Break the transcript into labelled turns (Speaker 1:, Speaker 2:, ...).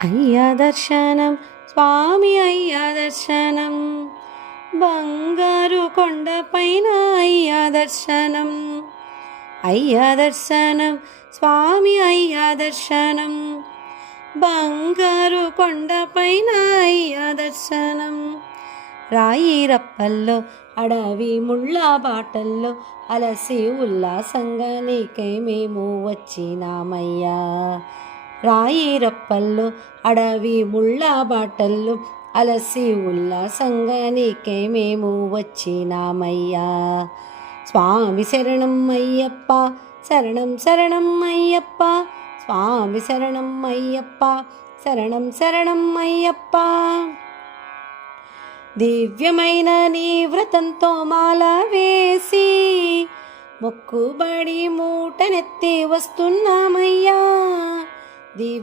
Speaker 1: అయ్యా దర్శనం స్వామి అయ్యా దర్శనం బంగారు కొండపైన అయ్యా దర్శనం అయ్యా దర్శనం స్వామి అయ్యా దర్శనం బంగారు కొండపైన అయ్యా దర్శనం రాయి రప్పల్లో అడవి ముళ్ళ బాటల్లో అలసి ఉల్లాసంగా నీకై మేము వచ్చినామయ్యా. రాయి రప్పల్లో అడవి ముళ్ళ బాటల్లు అలసి ఉల్లాసంగా నీకే మేము వచ్చినామయ్యా. స్వామి శరణం అయ్యప్ప శరణం శరణం అయ్యప్ప స్వామి శరణం అయ్యప్ప శరణం శరణం అయ్యప్ప. దివ్యమైన నీ వ్రతంతో మాల వేసి మొక్కుబడి మూటనెత్తి వస్తున్నామయ్యా. the